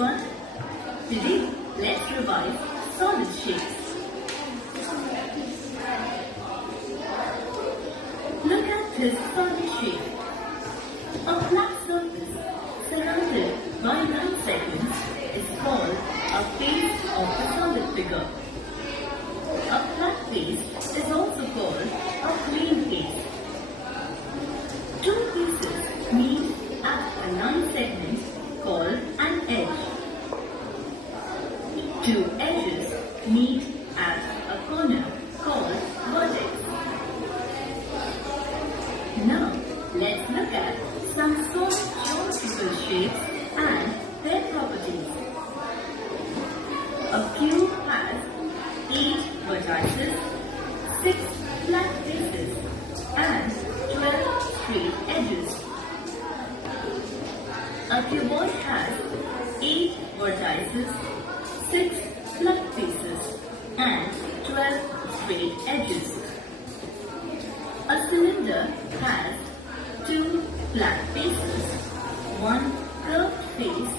everyone. Today, let's revise solid shapes. Look at this solid shape. A flat surface surrounded by 9 segments is called a face of the solid figure. A flat face is also called a plane face. Two faces meet at a 9 segment called an edge. Two edges meet at a corner called vertex. Now, let's look at some solid geometrical shapes and their properties. A cube has 8 vertices, 6 flat faces, and 12 straight edges. A cuboid has 8 vertices, 6 flat faces, and 12 straight edges. A cylinder has 2 flat faces, 1 curved face,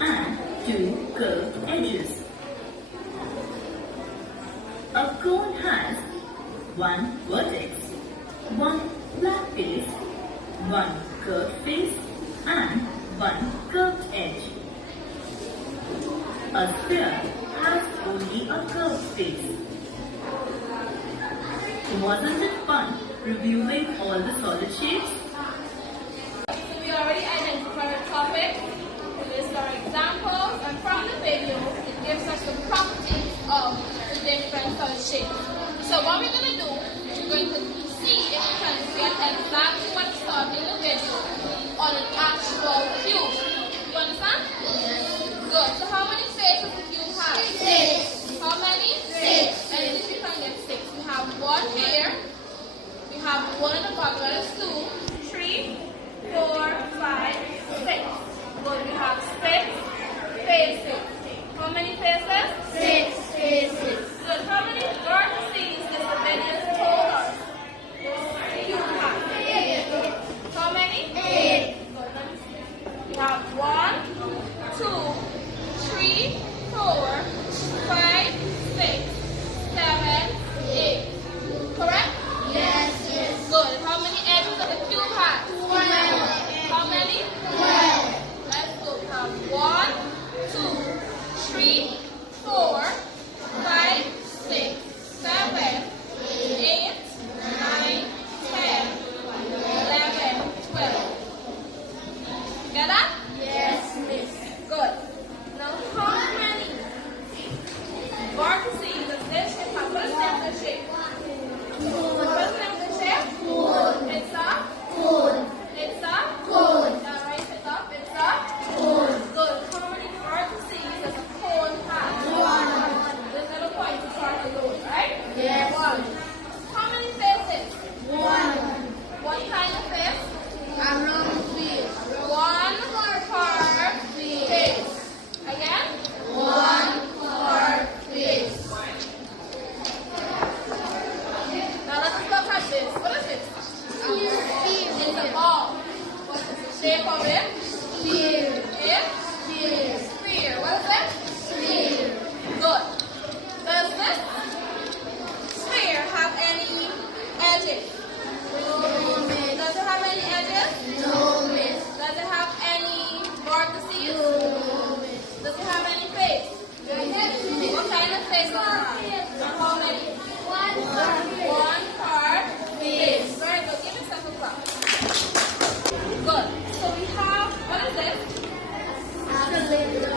and 2 curved edges. A cone has 1 vertex, 1 flat face, 1 curved face, and 1 curved edge. A sphere has only a curved face. Wasn't it fun reviewing all the solid shapes? We already identified our topic, we list our examples, and from the video, it gives us the properties of the different solid shapes. So what we're going to do, we're going to see if we can get exactly what we saw in the video on an actual cube. You understand? Good. So how many faces does the cube have? 6. How many? 6. And if you can get 6, we have 1 here. We have 1 at the bottom, that is 2, 3, 4, 5, 6. Good. We have 6 faces. How many faces? 6 faces. Good. How many vertices does the Venus told us? You have 8. How many? 8. Good. Let me see. We have 1, 2, 3, 4, 5, 6, 7, 8. Correct? Yes. Good. How many edges does the cube have? 12. How many? 12. Let's go. We have 1, 2, 3, 4, 5, 6, 7, 8, 9, 10, 11, 12. Get that? Yes, miss. Good. Now, how many vertices does this shape have? What is the shape? What is the shape? Cone. It's a cone. It's a cone. Now, write it up. It's a cone. Good. How many vertices does a cone have? 1. There's another point to start alone, right? Yes. 1. How many faces? 1. What kind of face? A round face. 1 per face. Again? 1 per face. Now let's look at this. What is it? It's a ball. What's the shape of it? Sphere. It's sphere. What is it? Sphere. Good. Does this sphere have any edges? No, miss. Does it have any edges? No, miss. Does it have any vertices? No, miss. Does it have any face? Yes, miss. What kind of face does it have? How many? 1 per face. Very good. Give yourself a clap. Good. So we have, what is this? A cylinder.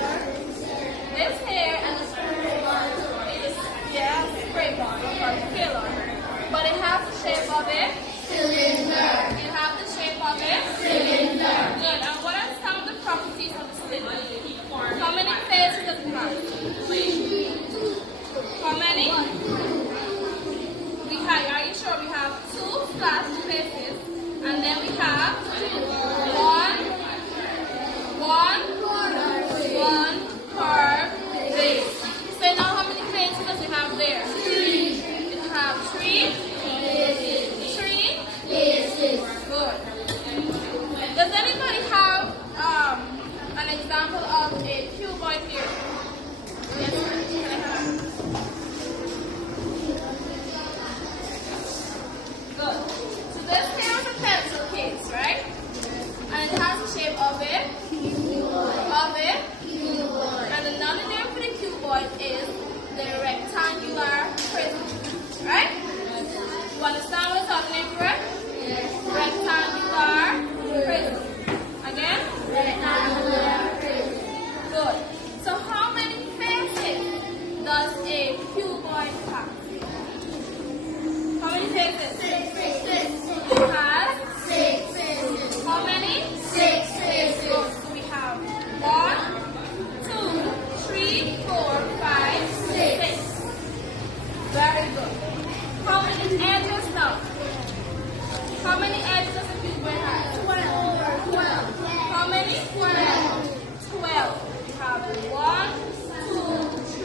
How many edges does a cucumber have? 12. 12. How many? 12. 12. We have 1, 2,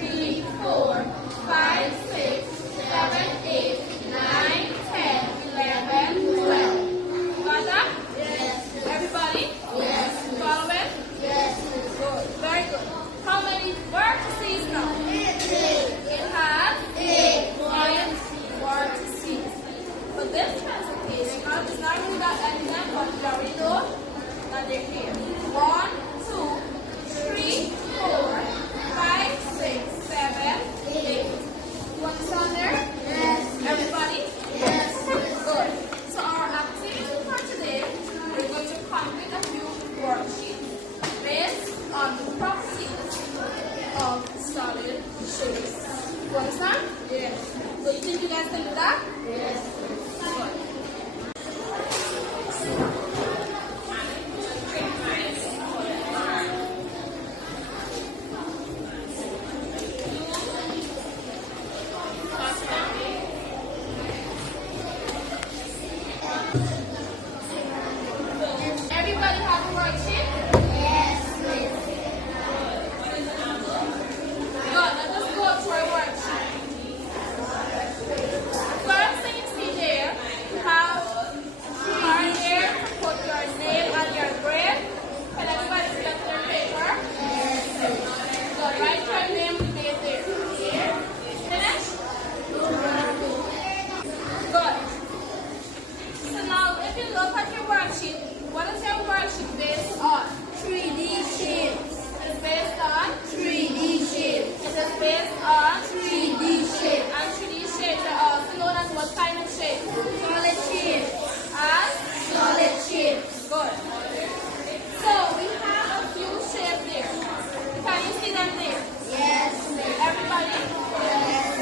3, 4, 5, 6, 7, 8, 9, 10, 11, 12. Got that? Yes. Everybody? Yes. Follow it? Yes. Good. Very good. How many vertices now? 8. It has 8 vertices. For this presentation, it's not really that anything, but we already know that they're here. 1, 2, 3, 4, 5, 6, 7, 8. You understand there? Yes. Everybody? Yes. Good. So our activity for today, we're going to complete a few worksheets based on the properties of solid shapes. You understand? Yes. So you think you guys can do that? Yes. Good. Everybody have a worksheet? Yes. Good. Let us go to our worksheet. First thing you see there, you have a card here to put your name and your grade. Can everybody select their paper? Yes. Good. Write your name and grade there. Finish? Good. So now, if you look at your worksheet, what is your worksheet based on? 3D shapes. It's based on 3D shapes. It is based on 3D shapes. And 3D shapes are also known as what kind of shape? Solid shapes. As solid shapes. Good. So we have a few shapes there. Can you see them there? Yes. Everybody? Yes.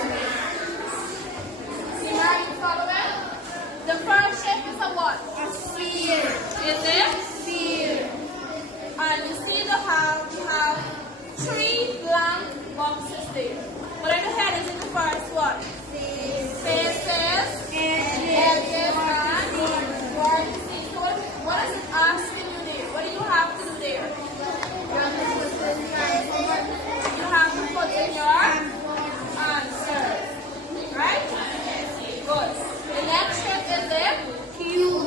See how you follow it? The first shape is a what? A sphere. Is it? Sphere. And you see we have 3 blank boxes there. What are the headings in the first one? Faces, edges, and vertices. So what is it asking you there? What do you have to do there? You have to put in your answers. Right? Good. The next shape is it? Cube.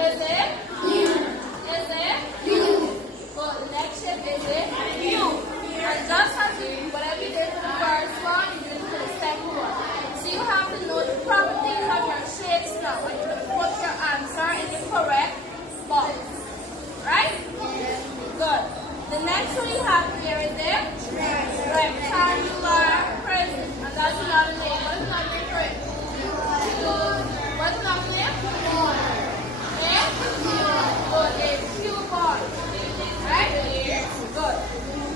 Is it? Cube. Is it? Cube. Good. The next shape is it? Cube. And just as whatever you did for the first one, you did it for the second one. So you have to know the properties of your shapes now. And you're going to put your answer in the correct box. Right? Good. The next one you have here is it? Rectangular prism. And that's another name. What is another name for it? What's another name? Good. A cuboid. Right? Good.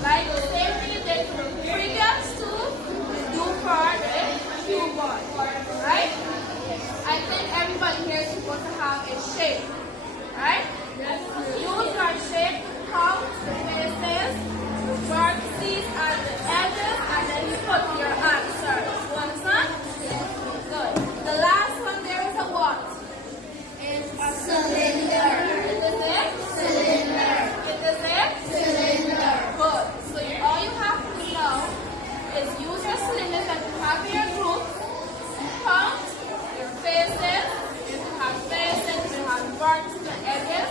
Like the same thing you did for the previous two, do for the cuboid. Right? I think everybody here is supposed to have a shape. Right? Use your shape to count the faces, the vertices, and the edges, and then you put your answers. You understand? Good. The last one there is a what? It's a cylinder. It is a cylinder. It is a cylinder. Good. So all you have to do now is use your cylinders that you have in your group, count your faces. If you have faces, if you have vertices and edges,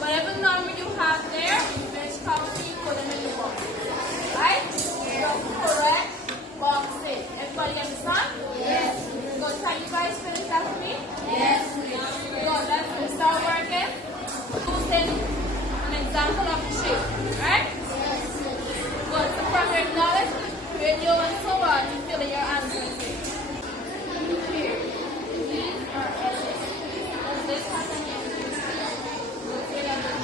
whatever number you have there, you finish counting, you put them in the box. Right? Your correct boxes. Everybody understand? Yes. Good. Can you guys finish that for me? Yes. Good. Let's start working. Using an example of the shape. Right? Yes. Good. So from your knowledge, radio and so on, you fill in your answers here. Here. These are edges. Does this have an edge? Good. Say that again.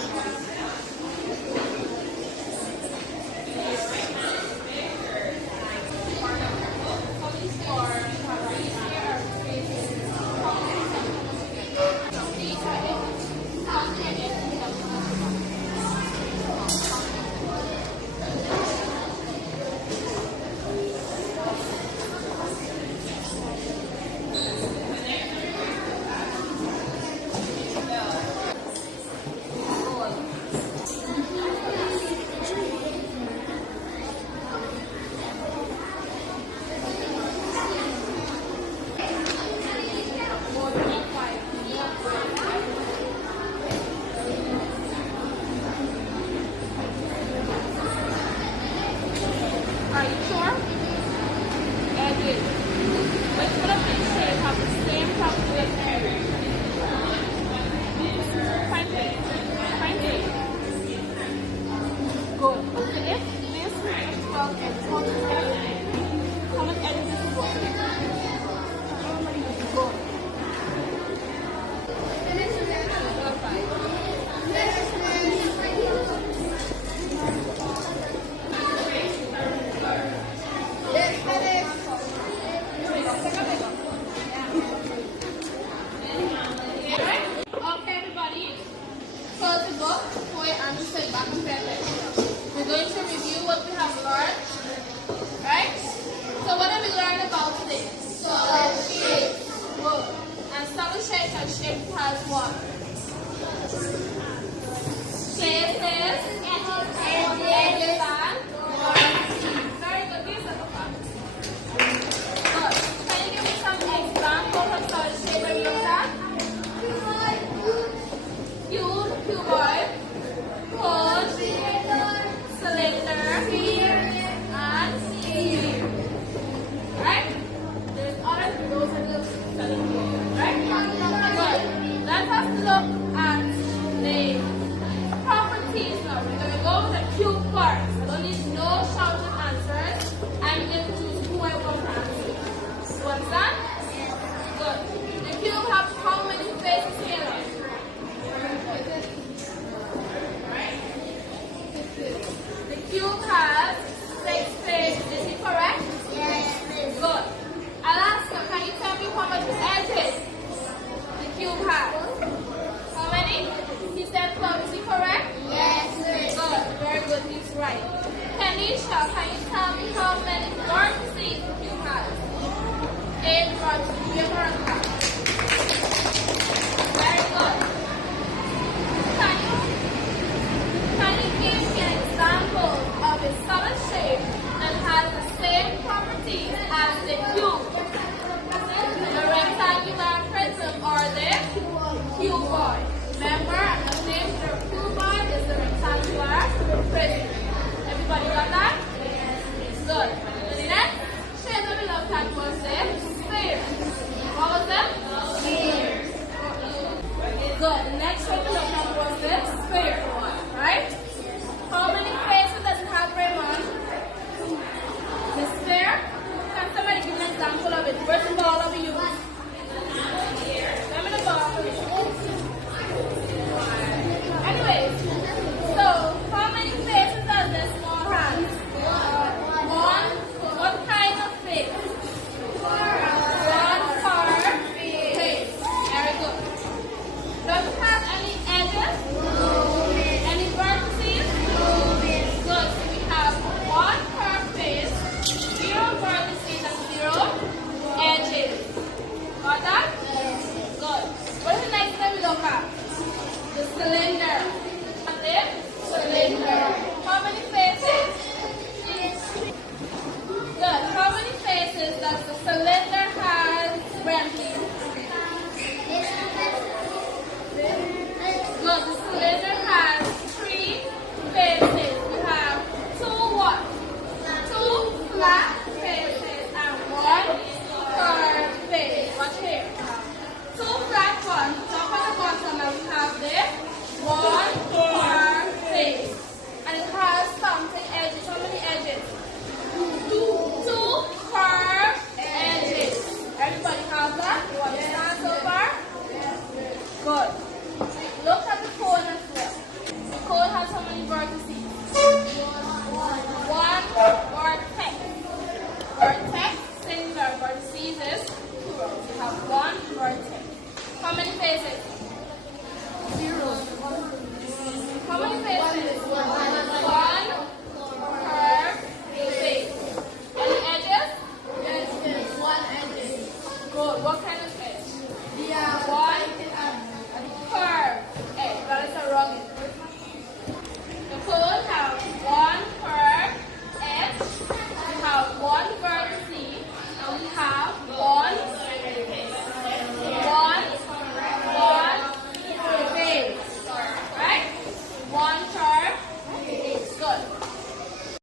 shape has what? Faces, edges, and very good. These are the facts. Good. Can you give me some examples of such shape that we looked at? Cube, cuboid, cone, cylinder, and sphere. Right? There's other those are the right? Good. Let us look at the properties now. We're going to go with the cube part. I don't need no shouted answers. I'm going to choose who I want to answer. You understand? Good. The cube has how many faces here? The cube has 6 faces. Is it correct? Yes. Good. Alaska, can you tell me how many edges the cube has? How many? He said 12. Is he correct? Yes. Good. Very good. He's right. Tanisha, can you tell me how many vertices the cube has? 8 vertices. Give her a clap. Very good. Can you give me an example of a solid shape that has the same properties as the cube? The rectangular prism or the cuboid. Remember, the name for cuboid is the rectangular prism. Everybody got that? Good. The next shape that we looked at was the sphere. What was it? Sphere. Good. The next shape we looked at was the sphere. Right? How many faces does it have, Raymond? The sphere? Can somebody give an example of it? Where's the ball of you? Remember the ball? Anyways, so how many faces does this small have? One. What kind of face? One per face. Very good. Does it have any edges? Any vertices? Good. So we have one per face, 0 vertices and 0 edges. Got that? Good. What is the next thing we look at? The cylinder. What's it? Cylinder. How many faces? Good. How many faces does the cylinder have, Brandy? Good. The cylinder